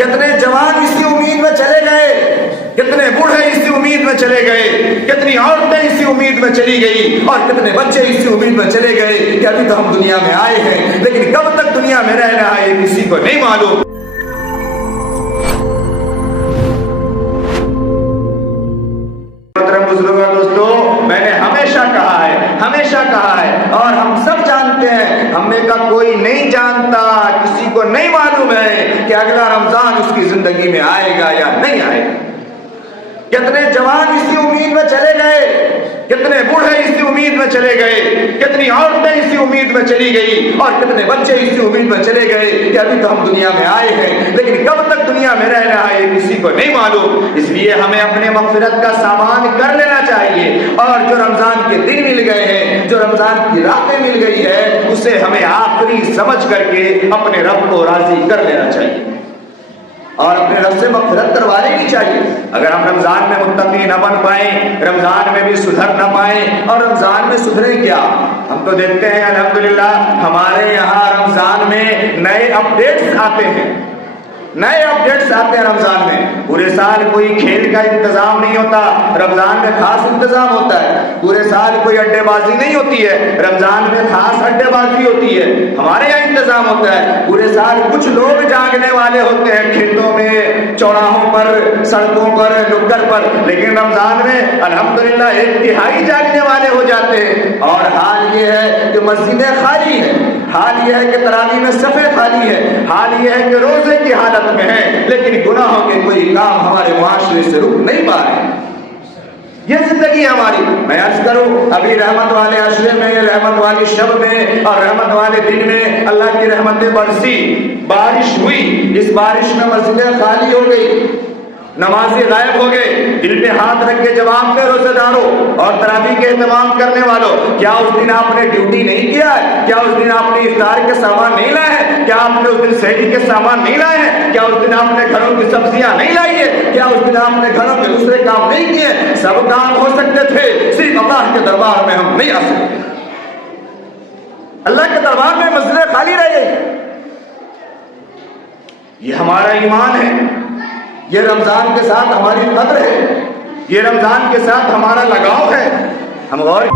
کتنے جوان اسی امید میں چلے گئے، کتنے بوڑھے اسی امید میں چلے گئے، کتنی عورتیں اسی امید میں چلی گئی، اور کتنے بچے اسی امید میں چلے گئے کہ ابھی تو ہم دنیا میں آئے ہیں، لیکن کب تک دنیا میں رہنا ہے یہ کسی کو نہیں معلوم۔ محترم دوستو، میں نے ہمیشہ کہا ہے اور ہم سب جانتے ہیں، ہم میں کا کوئی نہیں جانتا، کسی کو نہیں معلوم ہے کہ اگلا رمضان اس کی زندگی میں آئے گا یا نہیں آئے گا۔ کتنے جوان اسی امید میں چلے گئے، کتنے بوڑھے اسی امید میں چلے گئے، کتنی عورتیں اسی امید میں چلی گئی، اور کتنے بچے اسی امید میں چلے گئے کہ ابھی تو ہم دنیا میں آئے ہیں، لیکن کب تک دنیا میں رہنا ہے یہ کسی کو نہیں معلوم۔ اس لیے ہمیں اپنے مغفرت کا سامان کر لینا چاہیے، اور جو رمضان کے دن مل گئے ہیں، جو رمضان کی راتیں مل گئی ہے، اسے ہمیں آخری سمجھ کر کے اپنے رب کو راضی کر لینا چاہیے اور اپنے رب سے مغفرت کروا لینی چاہیے۔ اگر ہم رمضان میں متقی نہ بن پائیں، رمضان میں بھی سدھر نہ پائیں، اور رمضان میں سدھریں کیا؟ ہم تو دیکھتے ہیں الحمدللہ ہمارے یہاں رمضان میں نئے اپڈیٹس آتے ہیں، رمضان میں پورے سال کوئی کھیل کا انتظام نہیں ہوتا، رمضان میں خاص انتظام ہوتا ہے۔ پورے سال کوئی اڈے بازی نہیں ہوتی ہے، رمضان میں خاص اڈے بازی ہوتی ہے۔ ہمارے یہاں انتظام ہوتا ہے، پورے سال کچھ لوگ جاگنے والے ہوتے ہیں کھیتوں میں، چوراہوں پر، سڑکوں پر، نکڑ پر، لیکن رمضان میں الحمدللہ 1/3 جاگنے والے ہو جاتے ہیں۔ اور حال یہ ہے کہ مسجدیں خالی ہیں، حال یہ ہے کہ تراویح میں صفیں خالی ہے، حال یہ ہے کہ روزے کی حالت میں ہے، لیکن گناہوں کے کوئی کام ہمارے معاشرے سے رک نہیں پا رہے۔ یہ زندگی ہماری، میں عرض کروں ابھی رحمت والے عشرے میں، رحمت والی شب میں اور رحمت والے دن میں اللہ کی رحمتیں برسی، بارش ہوئی، اس بارش میں مسجدیں خالی ہو گئی، نمازی غائب ہو گئے۔ دل پہ ہاتھ رکھ کے جواب دے روزے داروں اور تراویح کے اہتمام کرنے والوں، کیا اس دن آپ نے ڈیوٹی نہیں کیا ہے؟ کیا اس دن آپ نے افطار کے سامان نہیں لائے ہیں؟ کیا آپ نے اس دن سحری کے سامان نہیں لائے ہیں؟ کیا اس دن آپ نے گھروں کی سبزیاں نہیں لائی ہے؟ کیا اس دن آپ نے گھروں کے دوسرے کام نہیں کیے؟ سب کام ہو سکتے تھے، صرف اللہ کے دربار میں ہم نہیں آ سکتے۔ اللہ کے دربار میں مسجدیں خالی رہ گئی۔ یہ ہمارا ایمان ہے، یہ رمضان کے ساتھ ہماری قدر ہے، یہ رمضان کے ساتھ ہمارا لگاؤ ہے۔ ہم غور